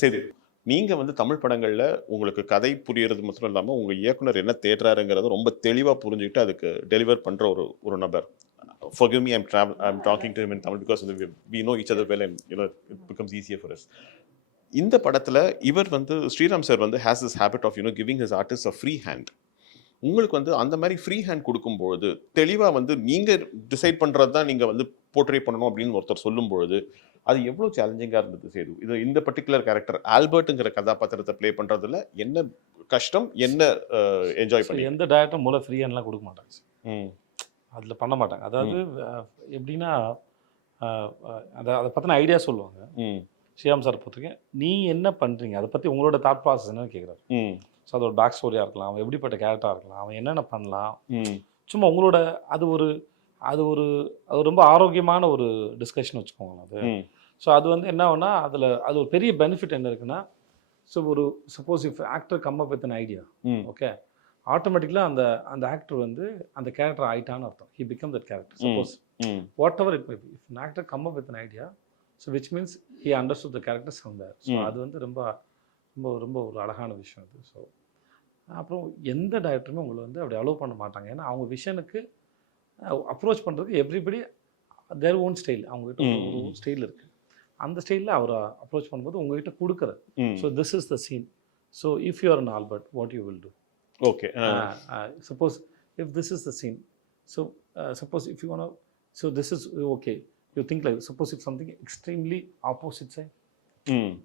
சரி, நீங்க வந்து தமிழ் படங்கள்ல உங்களுக்கு கதை புரியறது மட்டும் இல்லாம உங்க இயக்குனர் என்ன தேடுறாருங்கிறத ரொம்ப தெளிவா புரிஞ்சுக்கிட்டு அதுக்கு டெலிவர் பண்ற ஒரு நபர். Forgive me, I'm talking to him in Tamil because we know each other well and it becomes easier for us. இந்த படத்துல இவர் வந்து ஸ்ரீராம் சார் வந்து has this habit of giving his artists a free hand. உங்களுக்கு வந்து அந்த மாதிரி ஃப்ரீ ஹேண்ட் கொடுக்கும்பொழுது தெளிவா வந்து நீங்க டிசைட் பண்றது தான் நீங்க வந்து போர்ட்ரே பண்ணணும் அப்படின்னு ஒருத்தர் சொல்லும்பொழுது அது எவ்வளவு சேலஞ்சிங்கா இருந்தது சேது? இது இந்த பர்டிகுலர் கேரக்டர் ஆல்பர்ட்ங்கிற கதாபாத்திரத்தை ப்ளே பண்றதுல என்ன கஷ்டம், என்ன என்ஜாய் பண்ணி? எந்த டைரக்டரும் மூல ஃப்ரீ ஹேண்ட்லாம் கொடுக்க மாட்டாங்க, அதில் பண்ண மாட்டாங்க. அதாவது எப்படின்னா அதை பற்றின ஐடியா சொல்லுவாங்க. ஸ்ரீராம் சார் பொறுத்தவரைக்கும் நீ என்ன பண்ணுறீங்க அதை பற்றி உங்களோட தாட் ப்ராசஸ் என்னன்னு கேட்குறாரு. ஸோ அது ஒரு பேக் ஸ்டோரியாக இருக்கலாம், அவன் எப்படிப்பட்ட கேரக்டராக இருக்கலாம், அவன் என்னென்ன பண்ணலாம், சும்மா உங்களோட அது ரொம்ப ஆரோக்கியமான ஒரு டிஸ்கஷன் வச்சுக்கோங்களேன் அது. ஸோ அது வந்து என்ன ஆகுனா அதில் அது ஒரு பெரிய பெனிஃபிட் என்ன இருக்குன்னா, so suppose if actor come up with an idea, okay, ஆட்டோமேட்டிக்கலாக அந்த ஆக்டர் வந்து அந்த கேரக்டர் ஆயிட்டான்னு அர்த்தம். He become that character. Suppose whatever it may be, if an actor come up with an idea, so which means he understood the characters from there. So அது வந்து ரொம்ப ரொம்ப ரொம்ப ஒரு அழகான விஷயம் அது. ஸோ அப்புறம் எந்த டைரக்டருமே உங்களை வந்து அப்படி அலோவ் பண்ண மாட்டாங்க. ஏன்னா அவங்க விஷனுக்கு அப்ரோச் பண்ணுறதுக்கு எவ்ரிபடி தேர் ஓன் ஸ்டைல், அவங்ககிட்ட ஒரு ஸ்டைல் இருக்குது. அந்த ஸ்டைலில் அவரை அப்ரோச் பண்ணும்போது உங்ககிட்ட கொடுக்குறது. So this is the scene, so if you are an Albert, what you will do? Okay. Suppose if this is the scene, so suppose if you want to, so this is okay, you think like, suppose if something extremely opposite side,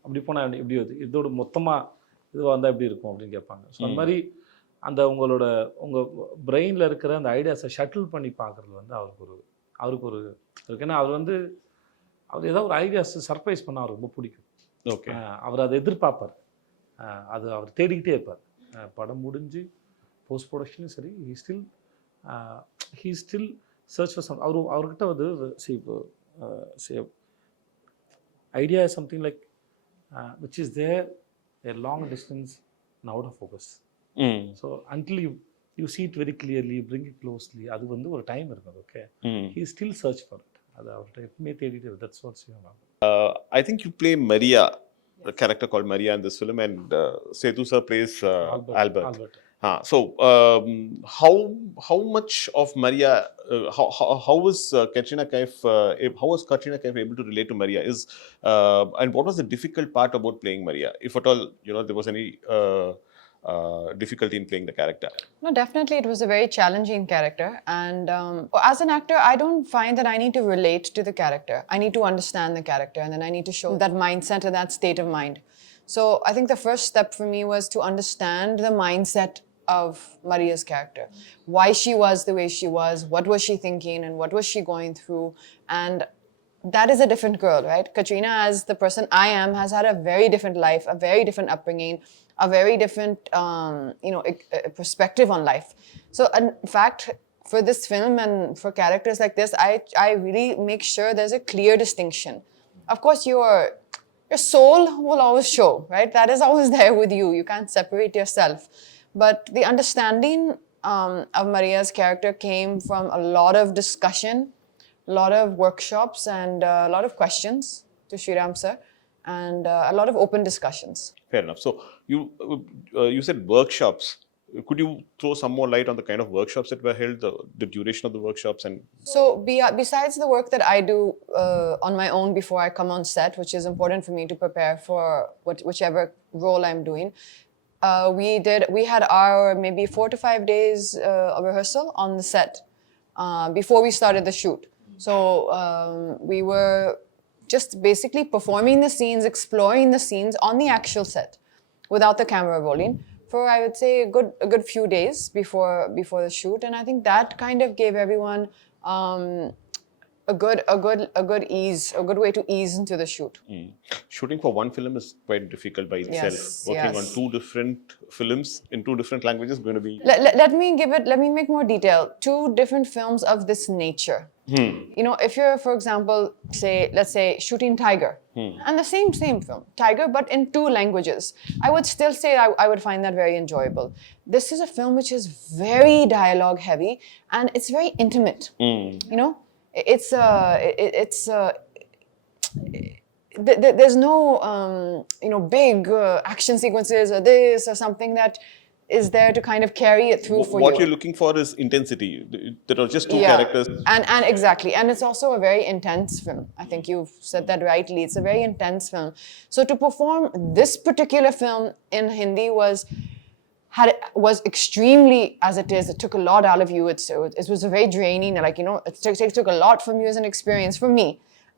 அப்படி போனால் எப்படி வருது, இதோட மொத்தமாக இது வந்தால் எப்படி இருக்கும் அப்படின்னு கேட்பாங்க. ஸோ அந்த மாதிரி அந்த உங்கள் பிரெயினில் இருக்கிற அந்த ஐடியாஸை ஷட்டில் பண்ணி பார்க்குறது வந்து அவருக்கு ஒரு இருக்கு. ஏன்னா அவர் ஏதாவது ஒரு ஐடியாஸ் சர்ப்ரைஸ் பண்ணால் அவருக்கு ரொம்ப பிடிக்கும். ஓகே, அவர் அதை எதிர்பார்ப்பார், அது அவர் தேடிக்கிட்டே இருப்பார். படம் முடிஞ்சு போஸ்ட் ப்ரொடக்ஷனும் சரி, he still search for some. அவர்கிட்ட வந்து idea is something like which is there a long distance and out of focus. So until you see it very clearly, you bring it closely, அது வந்து ஒரு டைம் இருக்குது. Okay, he still search for it. அது அவர்கிட்ட எப்பவுமே தேடிட்டு. That's what's I think you play Maria, the character called Maria in this film, and Sethu sir plays Albert. So how much of Maria, how was Katrinakaif able to relate to Maria? And what was the difficult part about playing Maria, if at all there was any difficulty in playing the character? No, definitely it was a very challenging character, and as an actor I don't find that I need to relate to the character. I need to understand the character, and then I need to show that mindset and that state of mind. So I think the first step for me was to understand the mindset of Maria's character, why she was the way she was, what was she thinking, and what was she going through. And that is a different girl, right? Katrina, as the person I am, has had a very different life, a very different upbringing, a very different perspective on life. So in fact, for this film and for characters like this, I really make sure there's a clear distinction. Of course, your soul will always show, right? That is always there with you. You can't separate yourself. But the understanding of Maria's character came from a lot of discussion, a lot of workshops, and a lot of questions to Sheeran sir, and a lot of open discussions. Fair enough. So you said workshops. Could you throw some more light on the kind of workshops that were held, the duration of the workshops? And so besides the work that I do on my own before I come on set, which is important for me to prepare for whichever role I'm doing, we had our maybe 4 to 5 days of rehearsal on the set before we started the shoot. So we were just basically performing the scenes, exploring the scenes on the actual set without the camera rolling for, I would say, a good few days before the shoot. And I think that kind of gave everyone a good way to ease into the shoot. Shooting for one film is quite difficult by itself. Yes, working on 2 different films in 2 different languages is going to be. Let me make more detail. 2 different films of this nature. If you're, for example, let's say shooting Tiger, and the same film, Tiger, but in 2 languages, I would still say I would find that very enjoyable. This is a film which is very dialogue heavy, and it's very intimate. there's no big action sequences or this or something that is there to kind of carry it through for What you. you're looking for is intensity. There are just two Yeah. characters. And exactly, and it's also a very intense film. I think you've said that rightly. It's a very intense film. So to perform this particular film in Hindi was extremely, as it is, it took a lot out of you. It was a very draining, like, it took a lot from you as an experience for me.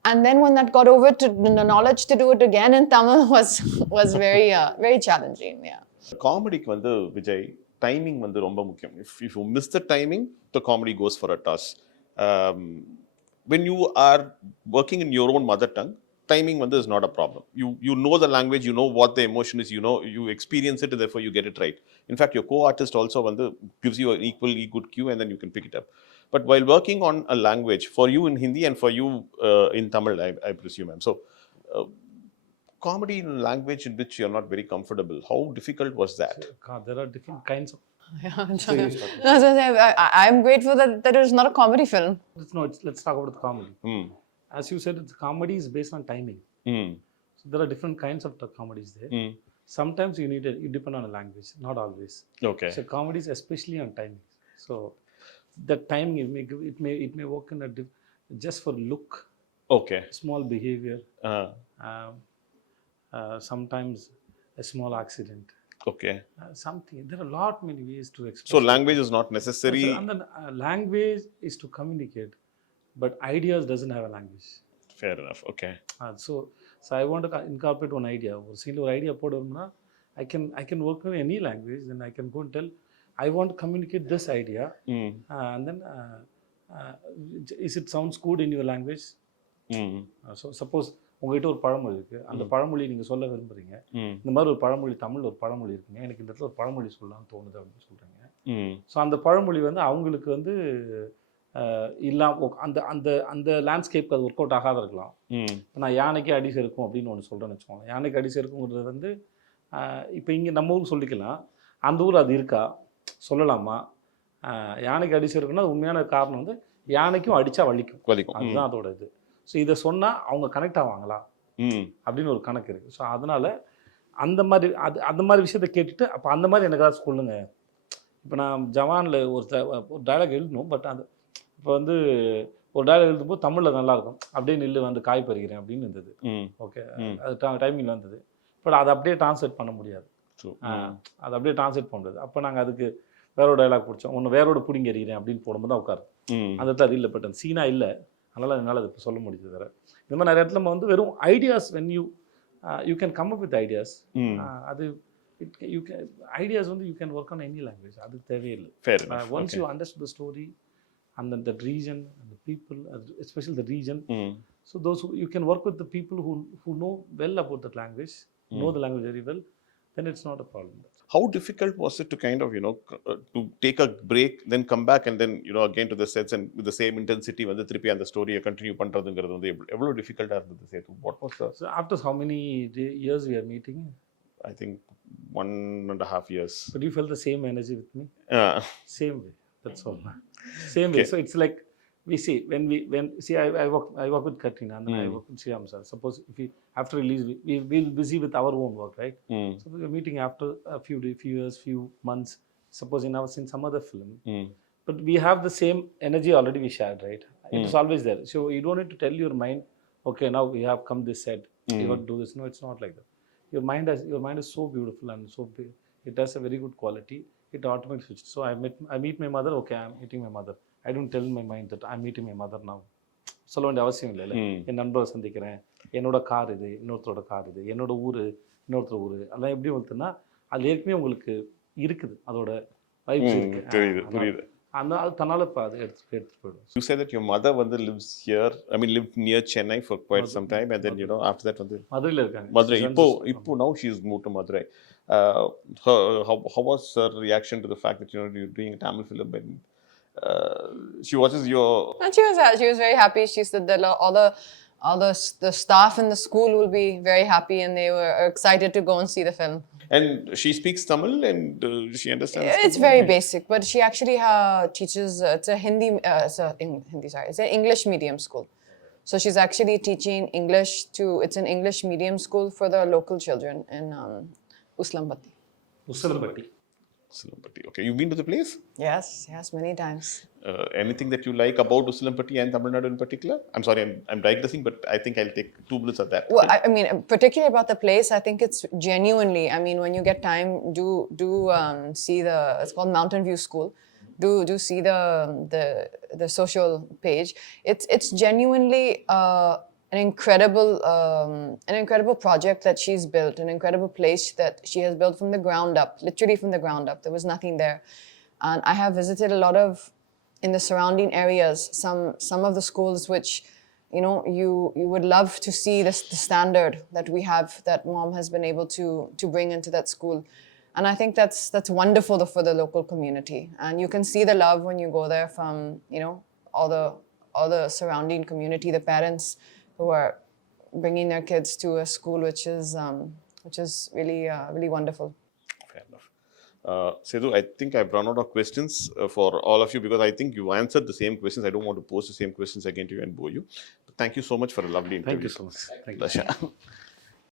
And then when that got over to the knowledge to do it again in Tamil was very very challenging. Yeah. காமெடிக்கு வந்து விஜய் டைமிங் வந்து ரொம்ப முக்கியம். If you miss the timing, the comedy goes for a toss. When you are working in your own mother tongue, timing வந்து is not a problem. You know the language, you know what the emotion is, you experience it, therefore you get it right. In fact, your co-artist also வந்து gives you an equally good cue and then you can pick it up. But while working on a language, for you in Hindi and for you in Tamil, I presume. So comedy in a language in which you're not very comfortable, how difficult was that? There are different kinds of. I'm grateful that it's not a comedy film. Let's talk about the comedy. As you said, the comedy is based on timing. So there are different kinds of comedies there. Sometimes you depend on a language, not always. Okay. So comedies especially on timing. So the timing it may work in just for look. Okay. Small behavior. Sometimes a small accident. Okay. Something. There are many ways to express. So language is not necessary. And then language is to communicate, but ideas doesn't have a language. Fair enough. Okay. So I want to incorporate one idea. ஒரு சில ஒரு ஐடியா போடுறோம்னா I can work in any language. Then I can go and tell I want to communicate this idea, and then is it sounds good in your language? So suppose உங்ககிட்ட ஒரு பழமொழி இருக்கு, அந்த பழமொழி நீங்க சொல்ல விரும்புறீங்க. இந்த மாதிரி ஒரு பழமொழி, தமிழ்ல ஒரு பழமொழி இருக்குங்க, எனக்கு இந்த இடத்துல ஒரு பழமொழி சொல்லலாம்னு தோணுது அப்படின்னு சொல்றீங்க. ஸோ அந்த பழமொழி வந்து அவங்களுக்கு வந்து அந்த அந்த அந்த லேண்ட்ஸ்கேப் அது ஒர்க் அவுட் ஆகாத இருக்கலாம். நான் யானைக்கு அடி செருக்கும் அப்படின்னு ஒன்று சொல்கிறேன்னு வச்சுக்கோங்க. யானைக்கு அடி செருக்குங்கிறது வந்து இப்போ இங்கே நம்ம ஊருக்கு சொல்லிக்கலாம், அந்த ஊர் அது இருக்கா சொல்லலாமா? யானைக்கு அடி செருக்குன்னா உண்மையான காரணம் வந்து யானைக்கும் அடித்தா வலிக்கும், அதுதான் அதோட இது. ஸோ இதை சொன்னால் அவங்க கனெக்ட் ஆவாங்களா அப்படின்னு ஒரு கணக்கு இருக்குது. ஸோ அதனால் அந்த மாதிரி விஷயத்த கேட்டுட்டு அப்போ அந்த மாதிரி எனக்கு ஏதாவது சொல்லுங்க. இப்போ நான் ஜவானில் ஒரு டைலாக் எழுதணும், பட் அது இப்போ வந்து ஒரு டைலாக் எழுதும்போது தமிழில் நல்லாயிருக்கும், அப்படியே நில்லு வந்து காய் பறிக்கிறேன் அப்படின்னு இருந்தது. ஓகே, அது டைமிங்கில் வந்தது. பட் அதை அப்படியே டிரான்ஸ்லேட் பண்ண முடியாது. அதை அப்படியே டிரான்ஸ்லேட் பண்ண முடியாது. அப்போ நாங்கள் அதுக்கு வேறோட டைலாக் பிடிச்சோம். ஒன்று வேறோட பிடிங்கி எறிகிறேன் அப்படின்னு போடும்போது தான் உட்காரு. அந்த இடத்துல அது இல்லை, பட் அந்த சீனா இல்லை, அதனால் என்னால் அது இப்போ சொல்ல முடியுது. வேறு இந்த மாதிரி நிறைய இடத்துல நம்ம வந்து வெறும் ideas, when you can come up with ideas. அது ஐடியாஸ் வந்து you can work on any language, அது தேவையில்லை. Once you understand the story and then the region and the people, especially the region, so those you can work with the people who know well about that language, know the language very well, then it's not a problem. How difficult was it to kind of to take a break, then come back and then again to the sets and with the same intensity வந்து திருப்பி அந்த ஸ்டோரியை கண்டினியூ பண்றதுங்கிறது வந்து எவ்வளவு டிஃபிகல்ட்டா இருந்தது Setu? What was the so after how many years we are meeting? I think 1.5 years. But you felt the same energy with me? Same way, that's all. Same way. So it's like we see when I work with Katrina and then I work with Shyam sir. Suppose if we after release we'll busy with our own work, right? So we're meeting after a few years, few months. Suppose in some other film, but we have the same energy already we shared, right? It is always there. So you don't need to tell your mind, okay, now we have come this set, we want to do this. No, it's not like that. Your mind is so beautiful and so big. It has a very good quality. It automatically switches. So I meet my mother, okay, I'm meeting my mother. I don't tell my mind that I'm meeting my mother now. சொல்ல வேண்டிய அவசியம் இல்லை. என் நண்பரை சந்திக்கிறேன், என்னோட கார் இது, இன்னொருத்தரோட கார் இது, என்னோட ஊர் இன்னொருத்தர் ஊர், அதெல்லாம் எப்படி வந்துன்னா அது ஏற்கனவே உங்களுக்கு இருக்குது, அதோட வைப்ஸ் இருக்கு. புரியுது. அது தன்னால இப்போ அது எடுத்துட்டு போயிடும். You said that your mother lives here, lived near Chennai for quite some time, and then after that மதுரையில் இருக்காங்க. Madurai. இப்போ now she's moved to Madurai. How was her reaction to the fact that you're doing a Tamil film and she watches your? And she was very happy. She said that all the staff in the school will be very happy and they were excited to go and see the film. And she speaks Tamil and she understands. It's very basic, but she actually teaches. It's a Hindi. It's an English medium school. So she's actually teaching English it's an English medium school for the local children in Uslampati. Usilampatti. Usilampatti. Okay, you've been to the place? Yes, many times. Anything that you like about Usilampatti and Tamil Nadu in particular? I'm sorry, I'm digressing, but I think I'll take 2 minutes of that. Well, I mean, particularly about the place, I think it's genuinely. I mean, when you get time, do see it's called Mountain View School. Do see the social page. It's genuinely an incredible project that she's built, an incredible place that she has built from the ground up, literally from the ground up. There was nothing there, and I have visited a lot of in the surrounding areas. Some of the schools which, you know, you would love to see the standard that we have, that mom has been able to bring into that school. And I think that's wonderful for the local community. And you can see the love when you go there from, you know, all the surrounding community, the parents who are bringing their kids to a school which is really really wonderful. Fair enough. Sethu, I think I've run out of questions for all of you, because I think you answered the same questions. I don't want to pose the same questions again to you and bore you. But thank you so much for a lovely interview. Thank you so much. Thank you. Pleasure.